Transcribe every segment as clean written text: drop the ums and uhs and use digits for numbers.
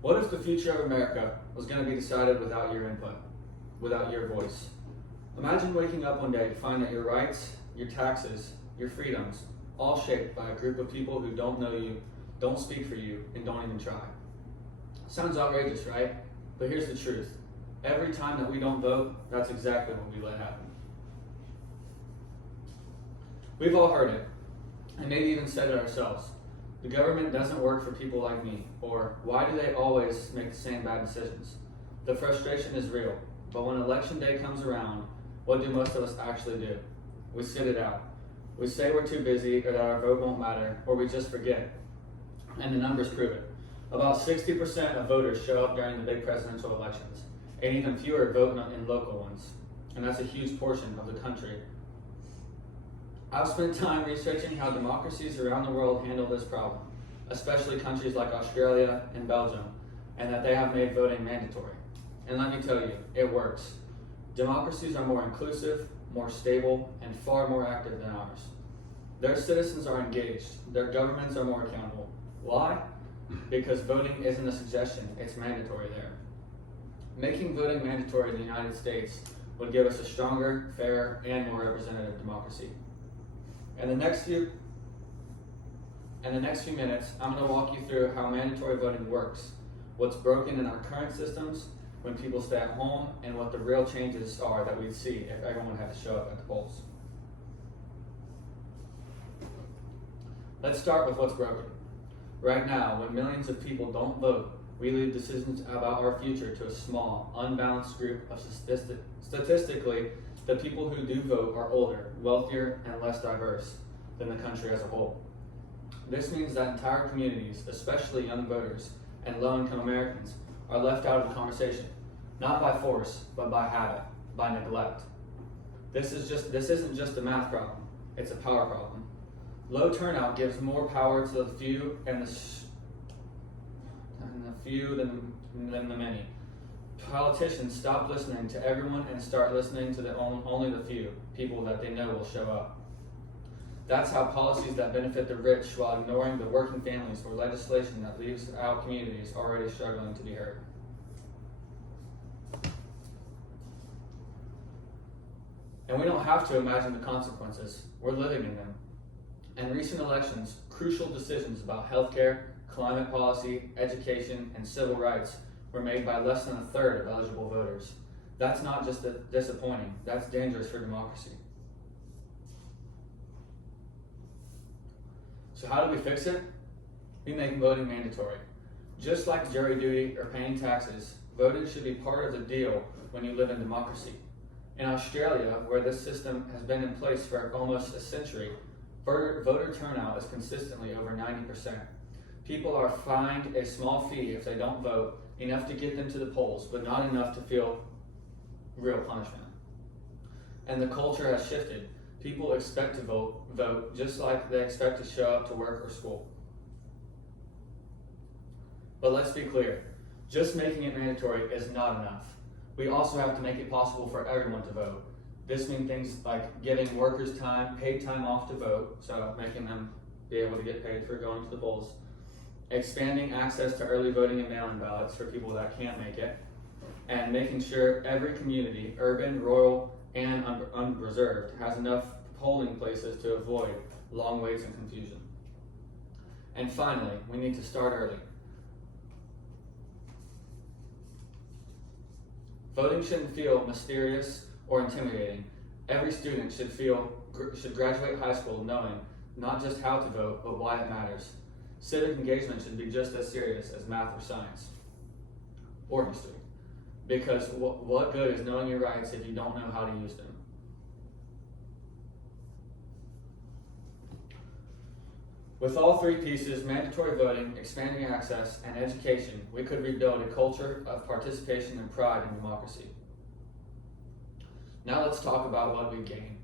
What if the future of America was going to be decided without your input, without your voice? Imagine waking up one day to find that your rights, your taxes, your freedoms, all shaped by a group of people who don't know you, don't speak for you, and don't even try. Sounds outrageous, right? But here's the truth. Every time that we don't vote, that's exactly what we let happen. We've all heard it, and maybe even said it ourselves. The government doesn't work for people like me, or why do they always make the same bad decisions? The frustration is real, but when election day comes around, what do most of us actually do? We sit it out. We say we're too busy, or that our vote won't matter, or we just forget. And the numbers prove it. About 60% of voters show up during the big presidential elections, and even fewer vote in local ones. And that's a huge portion of the country. I've spent time researching how democracies around the world handle this problem, especially countries like Australia and Belgium, and that they have made voting mandatory. And let me tell you, it works. Democracies are more inclusive, more stable, and far more active than ours. Their citizens are engaged, their governments are more accountable. Why? Because voting isn't a suggestion, it's mandatory there. Making voting mandatory in the United States would give us a stronger, fairer, and more representative democracy. In the next few minutes, I'm going to walk you through how mandatory voting works, what's broken in our current systems when people stay at home, and what the real changes are that we'd see if everyone had to show up at the polls. Let's start with what's broken. Right now, when millions of people don't vote, we leave decisions about our future to a small, unbalanced group of statistically, the people who do vote are older, wealthier, and less diverse than the country as a whole. This means that entire communities, especially young voters and low-income Americans, are left out of the conversation, not by force, but by habit, by neglect. This isn't just a math problem, it's a power problem. Low turnout gives more power to the few than the many. Politicians stop listening to everyone and start listening to only the few people that they know will show up. That's how policies that benefit the rich while ignoring the working families, or legislation that leaves out communities already struggling to be heard. And we don't have to imagine the consequences. We're living in them. In recent elections, crucial decisions about healthcare, climate policy, education, and civil rights were made by less than a third of eligible voters. That's not just disappointing, that's dangerous for democracy. So how do we fix it? We make voting mandatory. Just like jury duty or paying taxes, voting should be part of the deal when you live in democracy. In Australia, where this system has been in place for almost a century, voter turnout is consistently over 90%. People are fined a small fee if they don't vote, enough to get them to the polls, but not enough to feel real punishment. And the culture has shifted. People expect to vote just like they expect to show up to work or school. But let's be clear, just making it mandatory is not enough. We also have to make it possible for everyone to vote. This means things like giving workers paid time off to vote, so making them be able to get paid for going to the polls. Expanding access to early voting and mail-in ballots for people that can't make it, and making sure every community, urban, rural, and unreserved, has enough polling places to avoid long waits and confusion. And finally, we need to start early. Voting shouldn't feel mysterious or intimidating. Every student should graduate high school knowing not just how to vote, but why it matters. Civic engagement should be just as serious as math or science, or history. Because what good is knowing your rights if you don't know how to use them? With all three pieces, mandatory voting, expanding access, and education, we could rebuild a culture of participation and pride in democracy. Now let's talk about what we gain.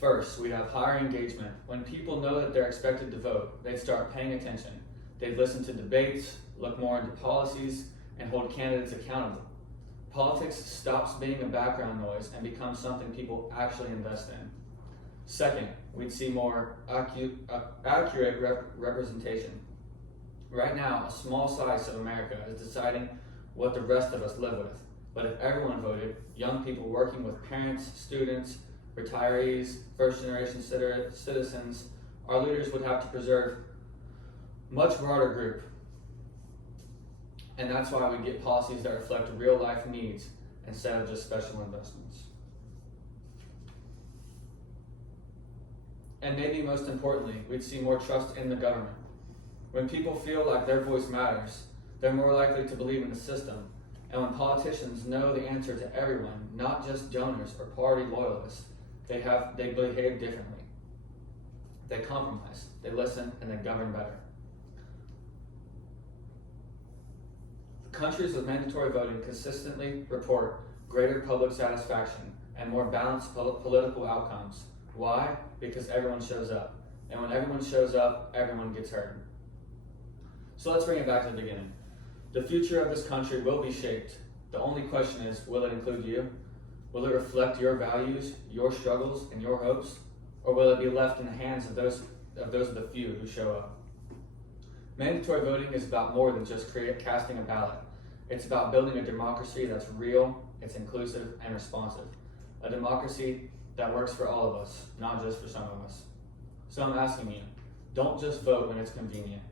First, we have higher engagement. When people know that they're expected to vote, they start paying attention. They listen to debates, look more into policies, and hold candidates accountable. Politics stops being a background noise and becomes something people actually invest in. Second, we'd see more accurate representation. Right now, a small slice of America is deciding what the rest of us live with. But if everyone voted, young people working with parents, students, retirees, first generation citizens, our leaders would have to preserve much broader group. And that's why we get policies that reflect real life needs instead of just special investments. And maybe most importantly, we'd see more trust in the government. When people feel like their voice matters, they're more likely to believe in the system. And when politicians know the answer to everyone, not just donors or party loyalists, they behave differently. They compromise, they listen, and they govern better. Countries with mandatory voting consistently report greater public satisfaction and more balanced political outcomes. Why? Because everyone shows up. And when everyone shows up, everyone gets heard. So let's bring it back to the beginning. The future of this country will be shaped. The only question is, will it include you? Will it reflect your values, your struggles, and your hopes? Or will it be left in the hands of those of the few who show up? Mandatory voting is about more than just casting a ballot. It's about building a democracy that's real, it's inclusive, and responsive. A democracy that works for all of us, not just for some of us. So I'm asking you, don't just vote when it's convenient.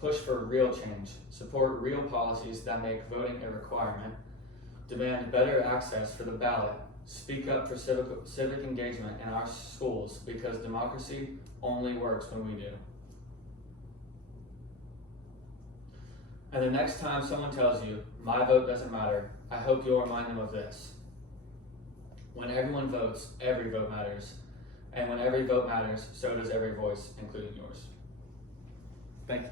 Push for real change. Support real policies that make voting a requirement. Demand better access for the ballot. Speak up for civic engagement in our schools, because democracy only works when we do. And the next time someone tells you, my vote doesn't matter, I hope you'll remind them of this. When everyone votes, every vote matters. And when every vote matters, so does every voice, including yours. Thank you.